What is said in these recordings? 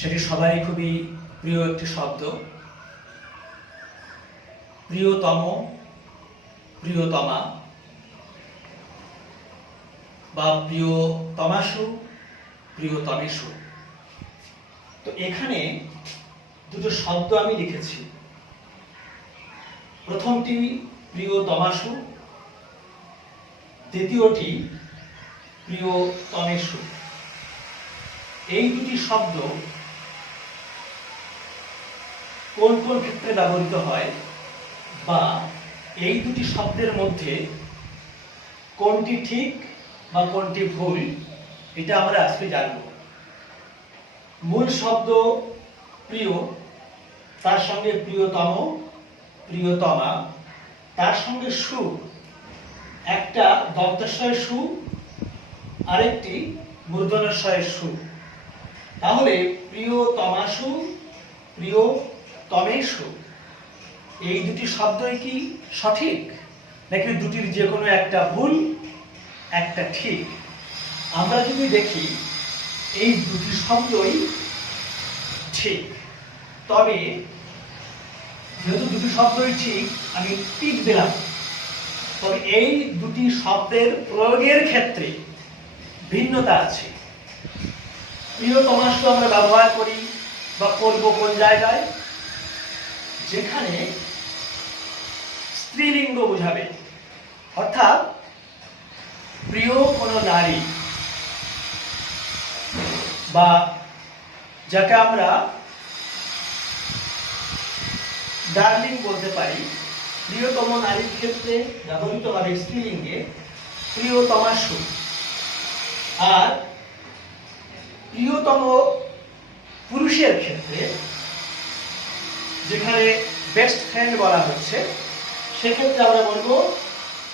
সেটি সবারই খুবই প্রিয় একটি শব্দ। প্রিয়তম, প্রিয়তমা বা প্রিয়তমাসু, প্রিয়তমেষু। তো এখানে দুটো শব্দ আমি লিখেছি। প্রথমটি প্রিয়তমাসু, দ্বিতীয়টি প্রিয়তমেষু। এই দুটি শব্দ কোন কোন ক্ষেত্রে ব্যবহৃত হয় বা এই দুটি শব্দের মধ্যে কোনটি ঠিক বা কোনটি ভুল, এটা আমরা আজকে জানব। মূল শব্দ প্রিয়, তার সঙ্গে প্রিয়তম, প্রিয়তমা, তার সঙ্গে সু, একটা দন্তেশ্বয়ের সু, আরেকটি মূর্ধন্যস্বয়ের সু। তাহলে প্রিয়তমাসু, প্রিয়তমেষু, এই দুটি শব্দই কি সঠিক, নাকি দুটির যে কোনো একটা ভুল, একটা ঠিক? আমরা যদি দেখি এই দুটি শব্দই ঠিক, তবে যেহেতু দুটি শব্দই ঠিক, আমি টিক দিলাম। তবে এই দুটি শব্দের প্রয়োগের ক্ষেত্রে ভিন্নতা আছে। প্রিয়তমাসু আমরা ব্যবহার করি বা করব কোন জায়গায়? যেখানে স্ত্রীলিঙ্গ বোঝাবে, অর্থাৎ প্রিয় কোনো নারী, বা যাকে আমরা ডার্লিং বলতে পারি, প্রিয়তম নারীর ক্ষেত্রে ব্যবহৃত হবে স্ত্রীলিঙ্গে প্রিয়তমাসু। আর প্রিয়তম পুরুষের ক্ষেত্রে, যেখানে বেস্ট ফ্রেন্ড বলা হচ্ছে, সেক্ষেত্রে আমরা বলবো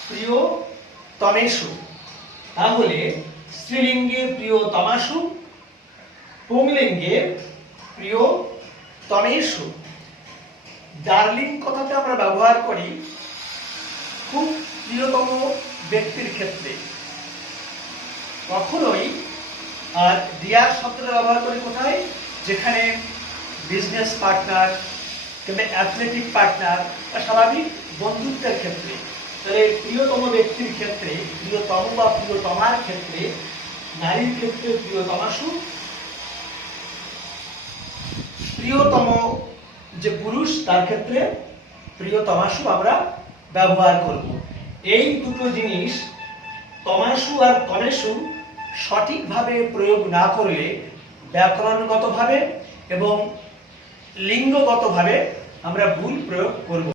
প্রিয়তমেষু। তাহলে স্ত্রীলিঙ্গে প্রিয়তমাসু, পুংলিঙ্গে প্রিয়তমেষু। ডার্লিং কথাটা আমরা ব্যবহার করি খুব প্রিয়তম ব্যক্তির ক্ষেত্রে, কখনোই। আর ডিয়ার শব্দটা ব্যবহার করি কোথায়? যেখানে বিজনেস পার্টনার কিংবা অ্যাথলেটিক পার্টনার বা স্বাভাবিক বন্ধুত্বের ক্ষেত্রে। তাহলে প্রিয়তম ব্যক্তির ক্ষেত্রে, প্রিয়তম বা প্রিয়তমার ক্ষেত্রে, নারীর ক্ষেত্রে প্রিয়তমাসু, প্রিয়তম যে পুরুষ তার ক্ষেত্রে প্রিয়তমাসু আমরা ব্যবহার করব। এই দুটো জিনিস তমাসু আর তমেষু সঠিকভাবে প্রয়োগ না করলে ব্যাকরণগতভাবে এবং লিঙ্গগতভাবে আমরা ভুল প্রয়োগ করব।